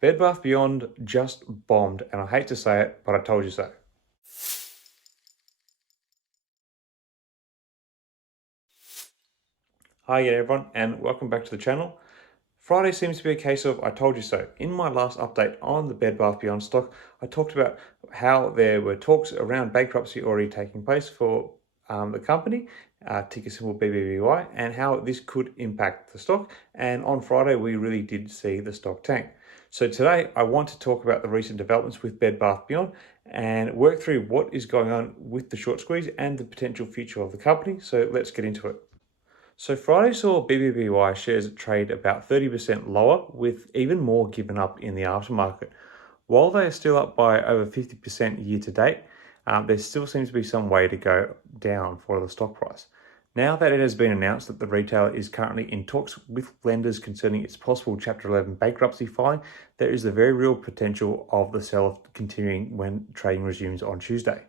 Bed Bath Beyond just bombed, and I hate to say it, but I told you so. Hi again everyone, and welcome back to the channel. Friday seems to be a case of I told you so. In my last update on the Bed Bath Beyond stock, I talked about how there were talks around bankruptcy already taking place for the company, ticker symbol BBBY, and how this could impact the stock. And on Friday, we really did see the stock tank. So today, I want to talk about the recent developments with Bed Bath Beyond and work through what is going on with the short squeeze and the potential future of the company. So let's get into it. So Friday saw BBBY shares trade about 30% lower, with even more given up in the aftermarket. While they are still up by over 50% year to date, there still seems to be some way to go down for the stock price. Now that it has been announced that the retailer is currently in talks with lenders concerning its possible Chapter 11 bankruptcy filing, there is a very real potential of the sell-off continuing when trading resumes on Tuesday.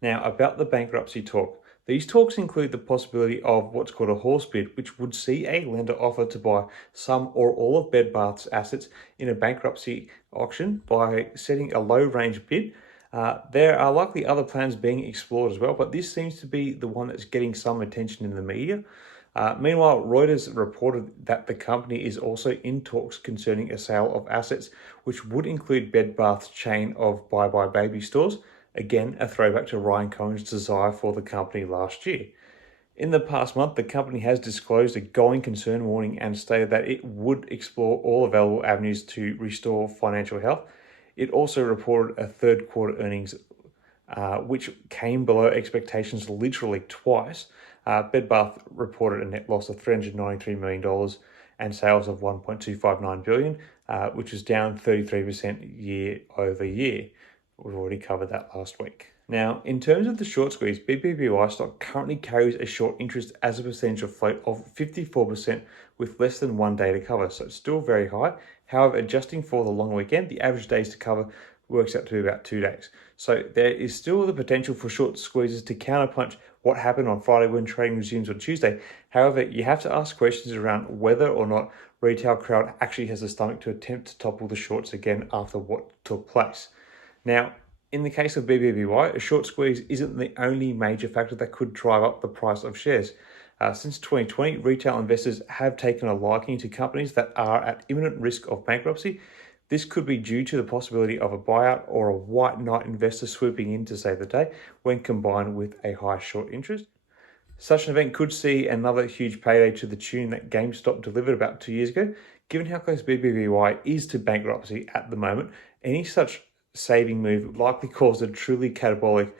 Now, about the bankruptcy talk. These talks include the possibility of what's called a horse bid, which would see a lender offer to buy some or all of Bed Bath's assets in a bankruptcy auction by setting a low range bid. There are likely other plans being explored as well, but this seems to be the one that's getting some attention in the media. Meanwhile, Reuters reported that the company is also in talks concerning a sale of assets, which would include Bed Bath's chain of BBBY baby stores. Again, a throwback to Ryan Cohen's desire for the company last year. In the past month, the company has disclosed a going concern warning and stated that it would explore all available avenues to restore financial health. It also reported a third quarter earnings which came below expectations literally twice. Bed Bath reported a net loss of $393 million and sales of $1.259 billion, which is down 33% year over year. We've already covered that last week. Now, in terms of the short squeeze, BBBY stock currently carries a short interest as a percentage of float of 54% with less than 1 day to cover, so it's still very high. However, adjusting for the long weekend, the average days to cover works out to be about 2 days. So there is still the potential for short squeezes to counterpunch what happened on Friday when trading resumes on Tuesday. However, you have to ask questions around whether or not retail crowd actually has the stomach to attempt to topple the shorts again after what took place. Now, in the case of BBBY, a short squeeze isn't the only major factor that could drive up the price of shares. Since 2020, retail investors have taken a liking to companies that are at imminent risk of bankruptcy. This could be due to the possibility of a buyout or a white knight investor swooping in to save the day when combined with a high short interest. Such an event could see another huge payday to the tune that GameStop delivered about 2 years ago. Given how close BBBY is to bankruptcy at the moment, any such saving move likely caused a truly catabolic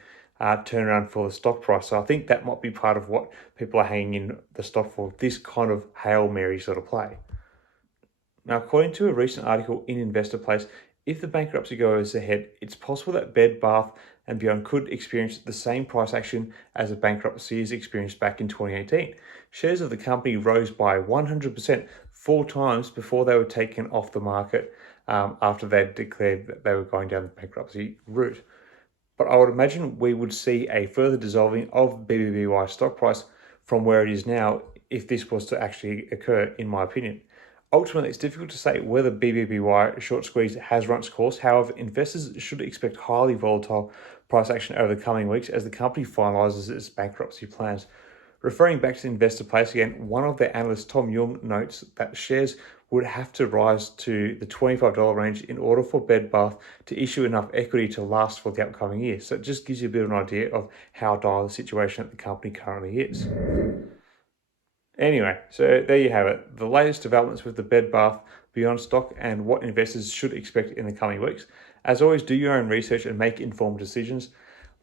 turnaround for the stock price. So I think that might be part of what people are hanging in the stock for, this kind of Hail Mary sort of play. Now, according to a recent article in Investor Place, if the bankruptcy goes ahead, it's possible that Bed Bath and Beyond could experience the same price action as the bankruptcies experienced back in 2018. Shares of the company rose by 100%, 4 times before they were taken off the market after they declared that they were going down the bankruptcy route. But I would imagine we would see a further dissolving of BBBY stock price from where it is now if this was to actually occur, in my opinion. Ultimately, it's difficult to say whether BBBY short squeeze has run its course. However, investors should expect highly volatile price action over the coming weeks as the company finalises its bankruptcy plans. Referring back to Investor Place again, one of their analysts, Tom Young, notes that shares would have to rise to the $25 range in order for Bed Bath to issue enough equity to last for the upcoming year. So it just gives you a bit of an idea of how dire the situation at the company currently is. Anyway, so there you have it. The latest developments with the Bed Bath Beyond stock and what investors should expect in the coming weeks. As always, do your own research and make informed decisions.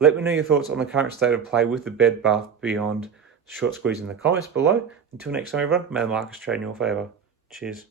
Let me know your thoughts on the current state of play with the Bed Bath Beyond short squeeze in the comments below. Until next time, everyone, may the markets trade in your favour. Cheers.